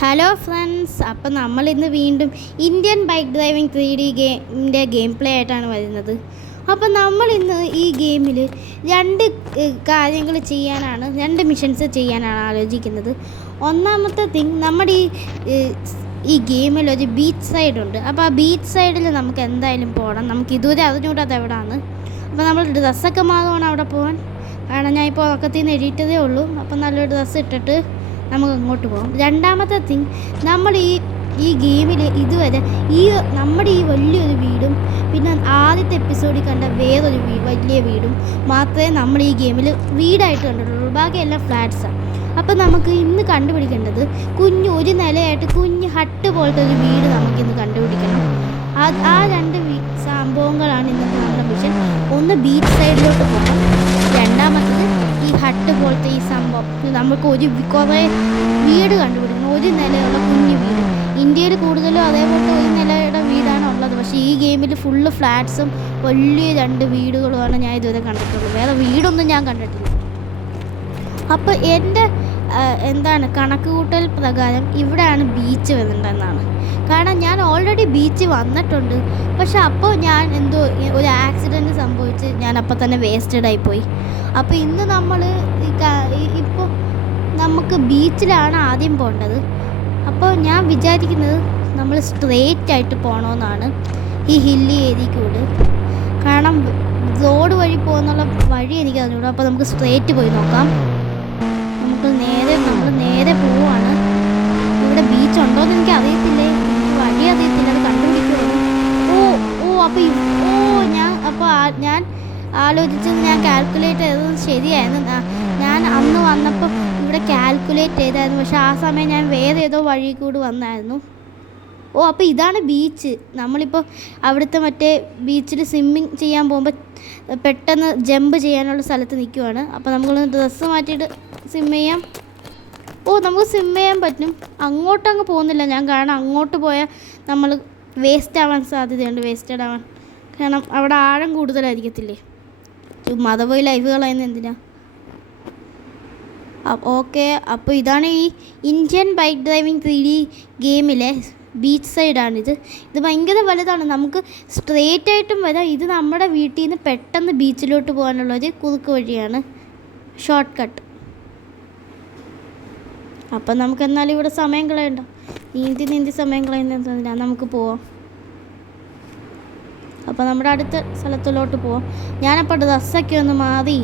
Hello friends, അപ്പം നമ്മളിന്ന് വീണ്ടും ഇന്ത്യൻ ബൈക്ക് ഡ്രൈവിംഗ് 3D ഗെയിമിൻ്റെ ഗെയിം പ്ലേ ആയിട്ടാണ് വരുന്നത്. അപ്പം നമ്മളിന്ന് ഈ ഗെയിമിൽ രണ്ട് കാര്യങ്ങൾ ചെയ്യാനാണ്, രണ്ട് മിഷൻസ് ചെയ്യാനാണ് ആലോചിക്കുന്നത്. ഒന്നാമത്തെ തിങ്, നമ്മുടെ ഈ ഗെയിമിൽ ഒരു ബീച്ച് സൈഡ് ഉണ്ട്. അപ്പോൾ ആ ബീച്ച് സൈഡിൽ നമുക്ക് എന്തായാലും പോകണം. നമുക്ക് ഇതുവരെ അറിഞ്ഞുകൂടാ അത് എവിടെയാണ്. അപ്പോൾ നമ്മൾ ഡ്രസ്സൊക്കെ മാറുകയാണ് അവിടെ പോകാൻ. കാരണം ഞാൻ ഇപ്പോൾ ഉറക്കത്തിൽ നിന്ന് എഴുതിയിട്ടതേ ഉള്ളൂ. അപ്പം നല്ലൊരു ഡ്രസ്സ് ഇട്ടിട്ട് നമുക്ക് അങ്ങോട്ട് പോകാം. രണ്ടാമത്തെ തിങ്, നമ്മൾ ഈ ഗെയിമിൽ ഇതുവരെ നമ്മുടെ ഈ വലിയൊരു വീടും പിന്നെ ആദ്യത്തെ എപ്പിസോഡിൽ കണ്ട വേറൊരു വലിയ വീടും മാത്രമേ നമ്മൾ ഈ ഗെയിമിൽ വീടായിട്ട് കണ്ടിട്ടുള്ളൂ. ബാക്കിയെല്ലാം ഫ്ലാറ്റ്സാണ്. അപ്പം നമുക്ക് ഇന്ന് കണ്ടുപിടിക്കേണ്ടത് ഒരു നിലയായിട്ട് കുഞ്ഞ് ഹട്ട് പോലത്തെ ഒരു വീട് നമുക്കിന്ന് കണ്ടുപിടിക്കണം. ആ രണ്ട് സംഭവങ്ങളാണ് ഇന്നത്തെ നമ്മുടെ മിഷൻ. ഒന്ന് ബീച്ച് സൈഡിലോട്ട് പോകാം, രണ്ടാമത്തത് ഈ ഹട്ട് പോലത്തെ ഈ സംഭവം. നമുക്ക് കുറേ വീട് കണ്ടുപിടിക്കണം. ഒരു നിലയുള്ള കുഞ്ഞു വീട്. ഇന്ത്യയിൽ കൂടുതലും അതേപോലത്തെ ഒരു നിലയുടെ വീടാണ് ഉള്ളത്. പക്ഷേ ഈ ഗെയിമിൽ ഫുള്ള് ഫ്ലാറ്റ്സും വലിയ രണ്ട് വീടുകളുമാണ് ഞാൻ ഇതുവരെ കണ്ടിട്ടുള്ളൂ. വേറെ വീടൊന്നും ഞാൻ കണ്ടിട്ടില്ല. അപ്പോൾ എൻ്റെ കണക്ക് കൂട്ടൽ പ്രകാരം ഇവിടെയാണ് ബീച്ച് വരുന്നുണ്ടെന്നാണ്. കാരണം ഞാൻ ഓൾറെഡി ബീച്ച് വന്നിട്ടുണ്ട്. പക്ഷെ അപ്പോൾ ഞാൻ ഒരു ആക്സിഡൻറ്റ് സംഭവിച്ച് ഞാൻ അപ്പോൾ തന്നെ വേസ്റ്റഡ് ആയിപ്പോയി. അപ്പോൾ ഇന്ന് നമ്മൾ ഇപ്പോൾ നമുക്ക് ബീച്ചിലാണ് ആദ്യം പോകേണ്ടത്. അപ്പോൾ ഞാൻ വിചാരിക്കുന്നത് നമ്മൾ സ്ട്രെയിറ്റ് ആയിട്ട് പോകണമെന്നാണ്, ഈ ഹില്ലി ഏരിയക്കൂടെ. കാരണം റോഡ് വഴി പോകുന്നുള്ള വഴി എനിക്ക് അറിഞ്ഞൂടാ. അപ്പോൾ നമുക്ക് സ്ട്രെയിറ്റ് പോയി നോക്കാം. നമ്മൾ നേരെ പോവാണ്. ഇവിടെ ബീച്ച് ഉണ്ടോ എന്ന് എനിക്ക് അറിയത്തില്ലേ, വഴി അറിയത്തില്ല, അത് കണ്ടുപിടിക്കുമോ. ഞാൻ ആലോചിച്ചത്, ഞാൻ കാൽക്കുലേറ്റ് ചെയ്തത് ശരിയായിരുന്നു. ഞാൻ അന്ന് വന്നപ്പോൾ ഇവിടെ കാൽക്കുലേറ്റ് ചെയ്തായിരുന്നു. പക്ഷെ ആ സമയം ഞാൻ വേറെ ഏതോ വഴി കൂടി വന്നായിരുന്നു. അപ്പോൾ ഇതാണ് ബീച്ച്. നമ്മളിപ്പോൾ അവിടുത്തെ മറ്റേ ബീച്ചിൽ സ്വിമ്മിങ് ചെയ്യാൻ പോകുമ്പോൾ പെട്ടെന്ന് ജമ്പ് ചെയ്യാനുള്ള സ്ഥലത്ത് നിൽക്കുവാണ്. അപ്പോൾ നമുക്കൊന്ന് ഡ്രസ്സ് മാറ്റിയിട്ട് സ്വിം ചെയ്യാം. നമുക്ക് സ്വിം ചെയ്യാൻ പറ്റും. അങ്ങോട്ടങ്ങ് പോകുന്നില്ല ഞാൻ, കാരണം അങ്ങോട്ട് പോയാൽ നമ്മൾ വേസ്റ്റ് ആവാൻ സാധ്യതയുണ്ട്, വേസ്റ്റഡ് ആവാൻ. കാരണം അവിടെ ആഴം കൂടുതലായിരിക്കത്തില്ലേ. മത പോയി ലൈഫ് കളയുന്ന എന്തിനാ. ഓക്കെ, അപ്പോൾ ഇതാണ് ഈ ഇന്ത്യൻ ബൈക്ക് ഡ്രൈവിംഗ് 3D ഗെയിമിലെ ബീച്ച് സൈഡാണിത്. ഇത് ഭയങ്കര വലുതാണ്. നമുക്ക് സ്ട്രെയിറ്റ് ആയിട്ടും വരാം. ഇത് നമ്മുടെ വീട്ടിൽ നിന്ന് പെട്ടെന്ന് ബീച്ചിലോട്ട് പോകാനുള്ളൊരു കുറുക്ക് വഴിയാണ്, ഷോർട്ട് കട്ട്. അപ്പം നമുക്ക് എന്നാലും ഇവിടെ സമയം കളയണ്ട. നീന്തി സമയം കളയുന്നതില്ല, നമുക്ക് പോവാം. അപ്പോൾ നമ്മുടെ അടുത്ത സ്ഥലത്തിലോട്ട് പോവാം. ഞാനപ്പോൾ ഡ്രസ്സൊക്കെ ഒന്ന് മാറി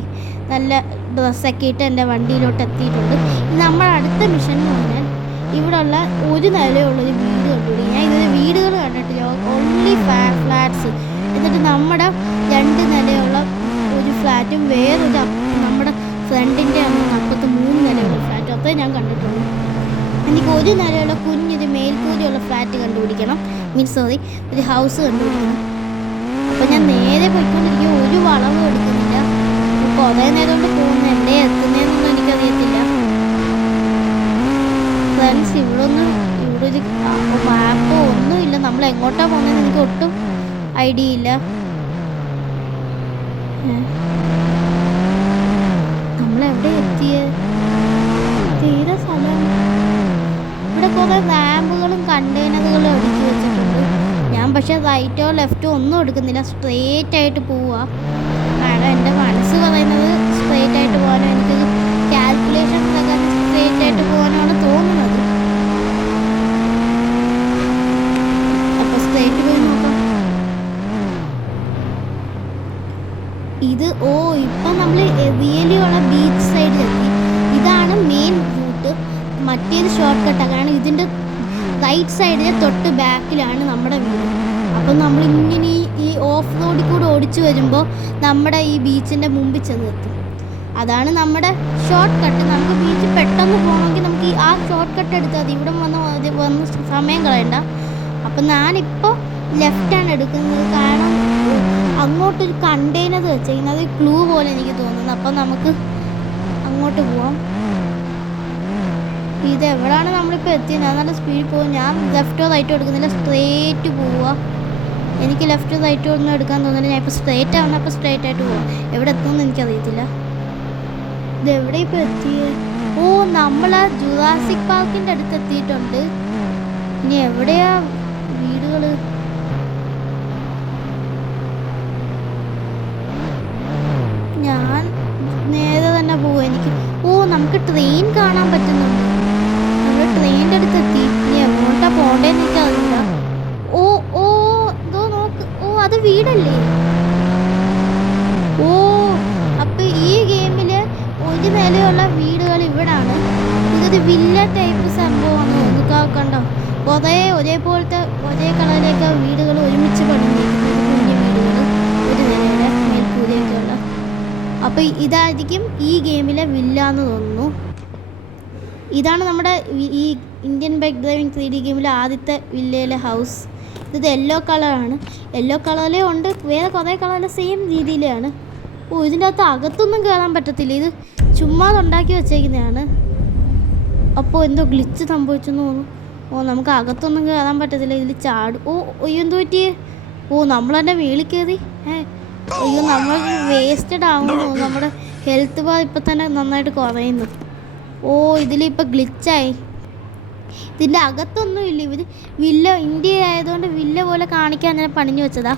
നല്ല ഡ്രസ്സൊക്കെ ഇട്ട് എൻ്റെ വണ്ടിയിലോട്ട് എത്തിയിട്ടുണ്ട്. നമ്മുടെ അടുത്ത മിഷൻ എന്ന് പറഞ്ഞാൽ ഇവിടെയുള്ള ഒരു നിലയുള്ളൊരു വീട് കണ്ടുപിടിക്കും. ഞാൻ ഇതൊരു വീടുകൾ കണ്ടിട്ടില്ല, ഓൺലി ഫ്ലാറ്റ്സ്. എന്നിട്ട് നമ്മുടെ രണ്ട് നിലയുള്ള ഒരു ഫ്ലാറ്റും വേറൊരു നമ്മുടെ ഫ്രണ്ടിൻ്റെ അപ്പുറത്ത് 3 നിലയുള്ള ഫ്ലാറ്റും അത്രേ ഞാൻ കണ്ടിട്ടുള്ളൂ. എനിക്ക് ഒരു നിലയുള്ള കുഞ്ഞൊരു മേൽക്കൂരയുള്ള ഫ്ലാറ്റ് കണ്ടുപിടിക്കണം. ഒരു ഹൗസ് കണ്ടുപിടിക്കണം. അപ്പോൾ ഞാൻ നേരെ പോയിക്കൊണ്ടിരിക്കും, ഒരു വളവും എടുക്കുന്നില്ല. കുറേ നേരം കൊണ്ട് പോകുന്നു, എവിടെ എത്തുന്നതെന്നൊന്നും എനിക്കറിയത്തില്ല. ഫ്രണ്ട്സ്, ഇവിടെ ഒരു മാപ്പോ ഒന്നുമില്ല. നമ്മൾ എങ്ങോട്ടാണ് പോകുന്നതെന്ന് എനിക്ക് ഒട്ടും ഐഡിയ ഇല്ല. നമ്മളെവിടെ എത്തിയത്? തീരെ സ്ഥലം. ഇവിടെ കുറേ റാമ്പുകളും കണ്ടെയ്നറുകളും ഒടിച്ചു വെച്ചിട്ടുണ്ട്. ഞാൻ പക്ഷേ റൈറ്റോ ലെഫ്റ്റോ ഒന്നും എടുക്കുന്നില്ല, സ്ട്രെയിറ്റ് ആയിട്ട് പോവുക. കാരണം എൻ്റെ മനസ്സ് പറയുന്നത് സ്ട്രെയിറ്റ് ആയിട്ട് പോകാനോ, എനിക്കൊരു കാൽക്കുലേഷൻ പ്രകാരം സ്ട്രെയിറ്റ് ആയിട്ട് പോകാനാണ് തോന്നുന്നത്. അപ്പോൾ സ്ട്രെയിറ്റ് പോയി നോക്കാം. ഇപ്പം നമ്മൾ റിയലി ഉള്ള ബീച്ച് സൈഡിലെത്തി. ഇതാണ് മെയിൻ റൂട്ട്. മറ്റേത് ഷോർട്ട് കട്ടാണ്. കാരണം ഇതിൻ്റെ റൈറ്റ് സൈഡിലെ തൊട്ട് ബാക്കിലാണ് നമ്മുടെ വീട്. അപ്പം നമ്മളിങ്ങനെ ഈ ഓഫ് റോഡിൽ കൂടെ ഓടിച്ചു വരുമ്പോൾ നമ്മുടെ ഈ ബീച്ചിൻ്റെ മുമ്പിൽ ചെന്ന് എത്തും. അതാണ് നമ്മുടെ ഷോർട്ട് കട്ട്. നമുക്ക് ബീച്ചിൽ പെട്ടെന്ന് പോകണമെങ്കിൽ നമുക്ക് ആ ഷോർട്ട് കട്ട് എടുത്താൽ മതി. ഇവിടെ വന്ന് സമയം കളയണ്ട. അപ്പം ഞാനിപ്പോൾ ലെഫ്റ്റാണ് എടുക്കുന്നത്. കാരണം അങ്ങോട്ടൊരു കണ്ടെയ്നർ വെച്ചേക്കുന്നത്, അത് ക്ലൂ പോലെ എനിക്ക് തോന്നുന്നത്. അപ്പം നമുക്ക് അങ്ങോട്ട് പോവാം. ഇതെവിടെയാണ് നമ്മളിപ്പോൾ എത്തിയത്? ഞാൻ നല്ല സ്പീഡിൽ പോകും. ഞാൻ ലെഫ്റ്റോ റൈറ്റോ എടുക്കുന്നില്ല, സ്ട്രെയിറ്റ് പോവുക. എനിക്ക് ലെഫ്റ്റോ റൈറ്റോ ഒന്നും എടുക്കാൻ തോന്നുന്നില്ല. ഞാൻ ഇപ്പോൾ സ്ട്രെയിറ്റ് ആവുന്ന, അപ്പോൾ സ്ട്രെയിറ്റ് ആയിട്ട് പോവാം. എവിടെ എത്തുമെന്ന് എനിക്കറിയത്തില്ല. ഇതെവിടെ ഇപ്പോൾ എത്തിയത്? ഓ, നമ്മൾ ആ ജുറാസിക് പാർക്കിൻ്റെ അടുത്ത് എത്തിയിട്ടുണ്ട്. ഇനി എവിടെയാ വീടുകൾ? ഞാൻ നേരെ തന്നെ പോവും. നമുക്ക് ട്രെയിൻ കാണാൻ പറ്റുന്നുണ്ട്. നമ്മൾ ട്രെയിനിൻ്റെ അടുത്ത് എത്തി. ഇനി എങ്ങോട്ടാ പോകേണ്ടതെന്ന് എനിക്കറിയില്ല. ഓ ഓ ഇതോ നോക്ക്. ഓ, അത് വീടല്ലേ? ഓ, അപ്പം ഈ ഗെയിമിൽ ഒരു നിലയുള്ള വീടുകൾ ഇവിടാണ്. ഇതൊരു വില്ല ടൈപ്പ് സംഭവമാണ്. കണ്ടോ, ഒരേപോലത്തെ ഒരേ കളറിലേക്ക് വീടുകൾ ഒരുമിച്ച് പണിഞ്ഞിരിക്കുന്നത്. കുഞ്ഞു വീടുകൾ, ഒരു നിലയുടെ മേൽക്കൂരയൊക്കെ ഉള്ള. അപ്പോൾ ഇതായിരിക്കും ഈ ഗെയിമിലെ വില്ല എന്ന് തോന്നുന്നു. ഇതാണ് നമ്മുടെ ഈ ഇന്ത്യൻ ബൈക്ക് ഡ്രൈവിംഗ് 3D ഗെയിമിലെ ആദ്യത്തെ വില്ലയിലെ ഹൗസ്. ഇത് യെല്ലോ കളറാണ്. യെല്ലോ കളറിലേ ഉണ്ട്, വേറെ കുറേ കളറിലെ സെയിം രീതിയിലാണ്. ഓ, ഇതിൻ്റെ അകത്തൊന്നും കയറാൻ പറ്റത്തില്ല. ഇത് ചുമ്മാ ഉണ്ടാക്കി വെച്ചേക്കുന്നതാണ്. അപ്പോൾ എന്തോ ഗ്ലിച്ച് സംഭവിച്ചെന്ന് തോന്നുന്നു. ഓ, നമുക്ക് അകത്തൊന്നും കയറാൻ പറ്റത്തില്ല. ഇതിൽ ചാടും. ഓ അയ്യോ, എന്തോ പറ്റിയേ? ഓ, നമ്മളെന്നെ മേളിൽ കയറി. അയ്യോ, നമ്മൾ വേസ്റ്റഡ് ആവുന്നു. നമ്മുടെ ഹെൽത്ത് ബാർ ഇപ്പം തന്നെ നന്നായിട്ട് കുറയുന്നു. ഓ, ഇതിലിപ്പോൾ ഗ്ലിച്ചായി. ഇതിൻ്റെ അകത്തൊന്നും ഇല്ല. ഇവർ വില്ല ഇന്ത്യ ആയതുകൊണ്ട് വില്ല പോലെ കാണിക്കാൻ ഞാൻ പണിഞ്ഞു വെച്ചതാ.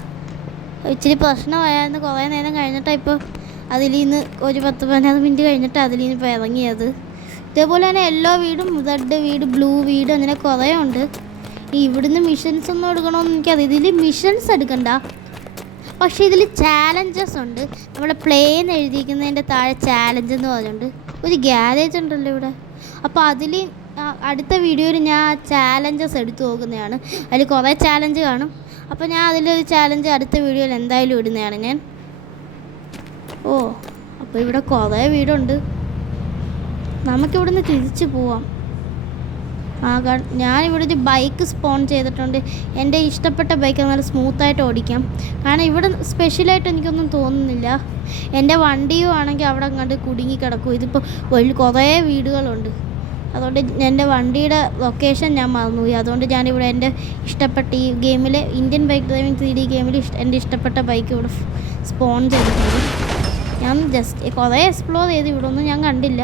ഇച്ചിരി പ്രശ്നമായിരുന്നു. കുറേ നേരം കഴിഞ്ഞിട്ടാണ് ഇപ്പോൾ അതിൽ നിന്ന് ഒരു 10-15 മിനിറ്റ് കഴിഞ്ഞിട്ട് അതിൽ നിന്ന് ഇപ്പോൾ ഇറങ്ങിയത്. ഇതേപോലെ തന്നെ യെല്ലോ വീടും റെഡ് വീട്, ബ്ലൂ വീട്, അങ്ങനെ കുറേ ഉണ്ട്. ഇവിടുന്ന് മിഷൻസ് ഒന്നും എടുക്കണമെന്ന് എനിക്കറിയാം. ഇതിൽ മിഷൻസ് എടുക്കണ്ട, പക്ഷേ ഇതിൽ ചാലഞ്ചസ് ഉണ്ട്. നമ്മുടെ പ്ലെയിൻ എഴുതിയിരിക്കുന്നതിൻ്റെ താഴെ ചാലഞ്ച് എന്ന് പറഞ്ഞുകൊണ്ട് ഒരു ഗ്യാരേജ് ഉണ്ടല്ലോ ഇവിടെ. അപ്പോൾ അതിൽ അടുത്ത വീഡിയോയിൽ ഞാൻ ചാലഞ്ചസ് എടുത്തു നോക്കുന്നതാണ്. അതിൽ കുറേ ചാലഞ്ച് കാണും. അപ്പോൾ ഞാൻ അതിലൊരു ചാലഞ്ച് അടുത്ത വീഡിയോയിൽ എന്തായാലും ഇടുന്നതാണ് ഞാൻ. ഓ, അപ്പോൾ ഇവിടെ കുറേ വീടുണ്ട്. നമുക്കിവിടുന്ന് തിരിച്ചു പോവാം. ഞാനിവിടെ ഒരു ബൈക്ക് സ്പോൺ ചെയ്തിട്ടുണ്ട്. എൻ്റെ ഇഷ്ടപ്പെട്ട ബൈക്ക് നല്ല സ്മൂത്തായിട്ട് ഓടിക്കാം. കാരണം ഇവിടെ സ്പെഷ്യലായിട്ട് എനിക്കൊന്നും തോന്നുന്നില്ല. എൻ്റെ വണ്ടിയും ആണെങ്കിൽ അവിടെ അങ്ങോട്ട് കുടുങ്ങി കിടക്കും. ഇതിപ്പോൾ കുറേ വീടുകളുണ്ട്. അതുകൊണ്ട് എൻ്റെ വണ്ടിയുടെ ലൊക്കേഷൻ ഞാൻ മറന്നുപോയി. അതുകൊണ്ട് ഞാനിവിടെ എൻ്റെ ഇഷ്ടപ്പെട്ട ഈ ഗെയിമിൽ ഇന്ത്യൻ ബൈക്ക് ഡ്രൈവിംഗ് 3D ഗെയിമിൽ എൻ്റെ ഇഷ്ടപ്പെട്ട ബൈക്ക് ഇവിടെ സ്പോൺ ചെയ്തിട്ടുണ്ട്. ഞാൻ ജസ്റ്റ് കുറേ എക്സ്പ്ലോർ ചെയ്ത് ഇവിടെ ഒന്നും ഞാൻ കണ്ടില്ല.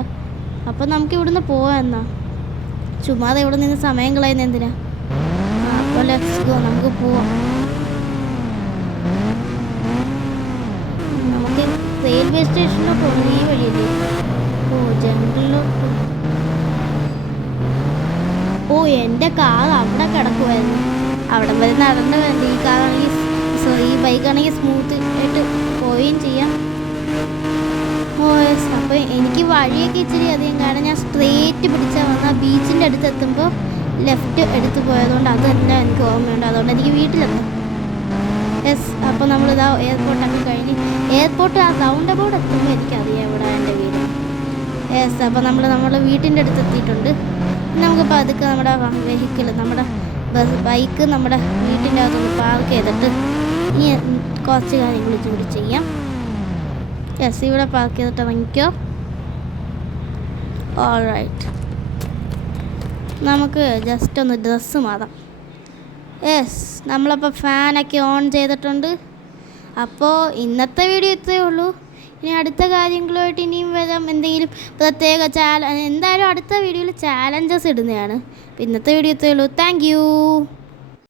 അപ്പോൾ നമുക്ക് ഇവിടുന്ന് പോവാം. എന്നാ ചുമ്മാതെ ഇവിടെ നിന്ന് സമയം കളയുന്ന എന്തിനാ? അപ്പോൾ ലെറ്റ്സ് ഗോ, നമുക്ക് പോവാം. നമുക്ക് റെയിൽവേ സ്റ്റേഷനിലോട്ട് പോകണം. ഈ വഴിയല്ലേ? ഓ, ജംഗിളിലോട്ട്. ഓ, എൻ്റെ കാർ അവിടെ കിടക്കുമായിരുന്നു. അവിടെ വരെ നടന്ന് വേണ്ട. ഈ കാറാണെങ്കിൽ ഈ ബൈക്കാണെങ്കിൽ സ്മൂത്ത് ആയിട്ട് പോവുകയും ചെയ്യാം. Oh yes. അപ്പോൾ എനിക്ക് വഴിയൊക്കെ ഇച്ചിരി അധികം, കാരണം ഞാൻ സ്ട്രേറ്റ് പിടിച്ചാൽ വന്നാൽ ബീച്ചിൻ്റെ അടുത്ത് എത്തുമ്പോൾ ലെഫ്റ്റ് എടുത്ത് പോയതുകൊണ്ട് അതെല്ലാം എനിക്ക് ഓർമ്മയുണ്ട്. അതുകൊണ്ട് എനിക്ക് വീട്ടിലെത്താം. യെസ്. അപ്പോൾ നമ്മളിതാ എയർപോർട്ടൊക്കെ കഴിഞ്ഞ് എയർപോർട്ട് ആ റൗണ്ട് അബൌട്ട് എത്തുമ്പോൾ എനിക്കറിയാം ഇവിടെ എൻ്റെ വീട്. യെസ്. അപ്പോൾ നമ്മൾ വീട്ടിൻ്റെ അടുത്ത് എത്തിയിട്ടുണ്ട്. നമുക്കിപ്പോൾ അതൊക്കെ നമ്മുടെ വെഹിക്കിൾ, നമ്മുടെ ബൈക്ക് നമ്മുടെ വീട്ടിൻ്റെ അകത്തൊന്ന് പാർക്ക് ചെയ്തിട്ട് ഇനി കുറച്ച് കാര്യങ്ങൾ കൂടി ചെയ്യാം. യെസ്, ഇവിടെ പാർക്ക് ചെയ്തിട്ട് ഇറങ്ങിക്കോ. ഓൾറൈറ്റ്, നമുക്ക് ജസ്റ്റ് ഒന്ന് ഡ്രസ്സ് മാറാം. യെസ്, നമ്മളപ്പോൾ ഫാനൊക്കെ ഓൺ ചെയ്തിട്ടുണ്ട്. അപ്പോൾ ഇന്നത്തെ വീഡിയോ ഇത്രയേ ഉള്ളൂ. ഇനി അടുത്ത കാര്യങ്ങളുമായിട്ട് ഇനിയും വരാം. എന്തെങ്കിലും പ്രത്യേക എന്തായാലും അടുത്ത വീഡിയോയിൽ ചാലഞ്ചസ് ഇടുന്നതാണ്. അപ്പോൾ ഇന്നത്തെ വീഡിയോ ഇത്രയേ ഉള്ളൂ. Thank you.